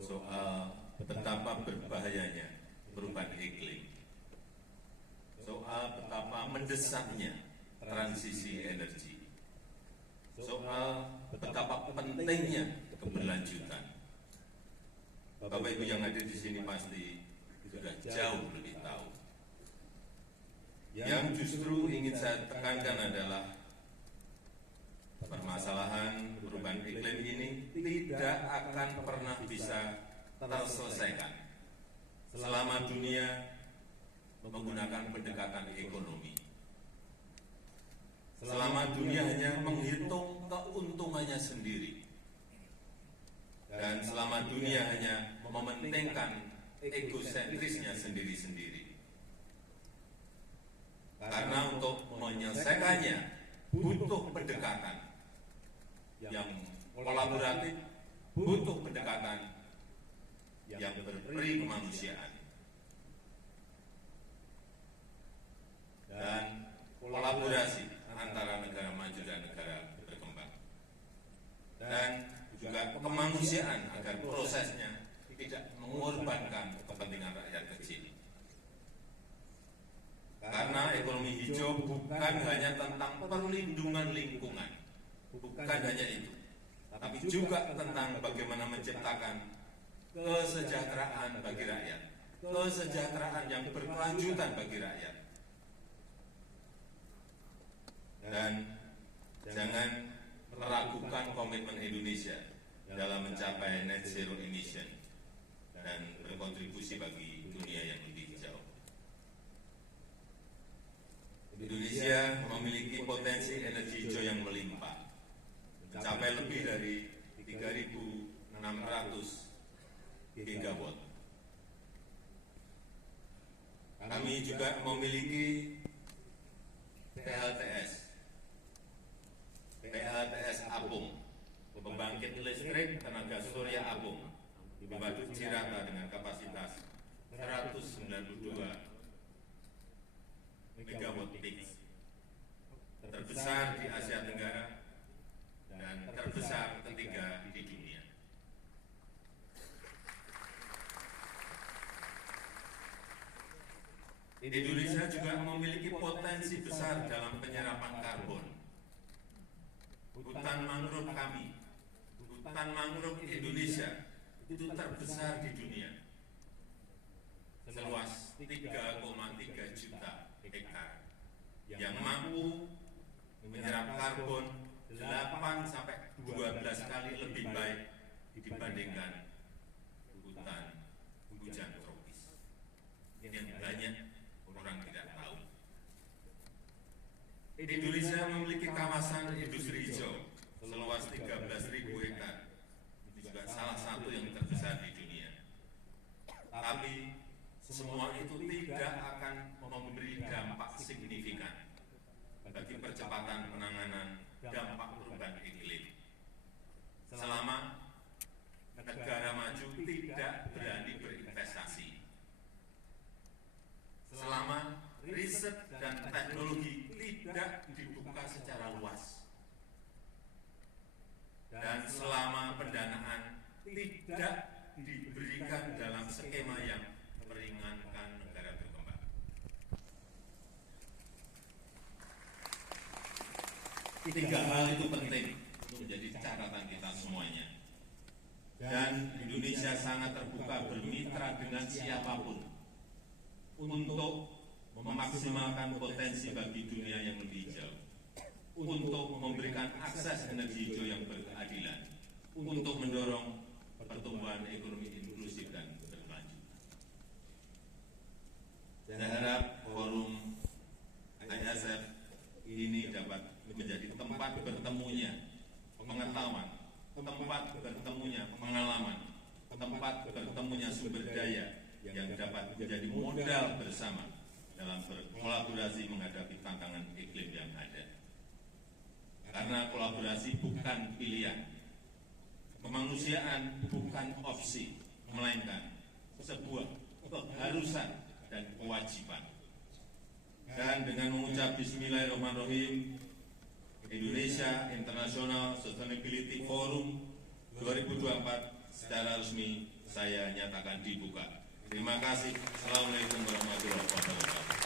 soal betapa berbahayanya perubahan iklim, soal betapa mendesaknya transisi energi, soal betapa pentingnya keberlanjutan. Bapak Ibu yang hadir di sini pasti sudah jauh lebih tahu. Yang justru ingin saya tekankan adalah permasalahan perubahan iklim ini tidak akan pernah bisa terselesaikan selama dunia menggunakan pendekatan ekonomi. Selama dunia hanya menghitung keuntungannya sendiri. Dan selama dunia hanya mementingkan egosentrisnya sendiri-sendiri. Karena untuk menyelesaikannya butuh pendekatan yang kolaboratif, butuh pendekatan yang berperi kemanusiaan. Dan kolaborasi antara negara maju dan negara berkembang. Dan juga kemanusiaan agar prosesnya tidak mengorbankan kepentingan rakyat kecil. Karena ekonomi hijau bukan hanya tentang perlindungan lingkungan, bukan hanya itu, tapi juga tentang bagaimana menciptakan kesejahteraan bagi rakyat, kesejahteraan yang berkelanjutan bagi rakyat. Dan jangan meragukan komitmen Indonesia dalam mencapai net zero emission dan berkontribusi bagi dunia yang lebih hijau. Indonesia memiliki potensi energi hijau yang melimpah, mencapai lebih dari 3.600 gigawatt. Kami juga memiliki PLTS Apung, pembangkit listrik tenaga surya Apung di Waduk Cirata dengan kapasitas 192 megawatt peak, terbesar di Asia Tenggara dan terbesar ketiga di dunia. Indonesia juga memiliki potensi besar dalam penyerapan karbon. Hutan mangrove kami, hutan mangrove Indonesia itu terbesar di dunia, seluas 3,3 juta hektar, yang mampu menyerap karbon 8-12 kali lebih baik dibandingkan hutan hujan tropis yang banyak orang tidak tahu. Indonesia memiliki kawasan industri hijau seluas 13.000 hektar, itu juga salah satu yang terbesar di dunia. Tapi semua itu tidak akan memberi dampak signifikan bagi percepatan penanganan dampak perubahan iklim selama negara maju tidak berani berinvestasi, selama riset dan teknologi tidak dibuka secara luas, dan selama pendanaan tidak diberikan dalam skema yang meringankan negara berkembang. Tiga hal itu penting untuk menjadi catatan kita semuanya. Dan Indonesia sangat terbuka bermitra dengan siapapun untuk memaksimalkan potensi bagi dunia yang lebih hijau, untuk memberikan akses energi hijau yang berkeadilan, untuk mendorong pertumbuhan ekonomi inklusif dan berkelanjutan. Saya harap forum ISF ini dapat menjadi tempat bertemunya pengetahuan, tempat bertemunya pengalaman, tempat bertemunya sumber daya yang dapat menjadi modal bersama dalam berkolaborasi menghadapi tantangan iklim yang ada. Karena kolaborasi bukan pilihan, kemanusiaan bukan opsi, melainkan sebuah keharusan dan kewajiban. Dan dengan mengucap Bismillahirrahmanirrahim, Indonesia International Sustainability Forum 2024 secara resmi saya nyatakan dibuka. Terima kasih. Assalamualaikum warahmatullahi wabarakatuh.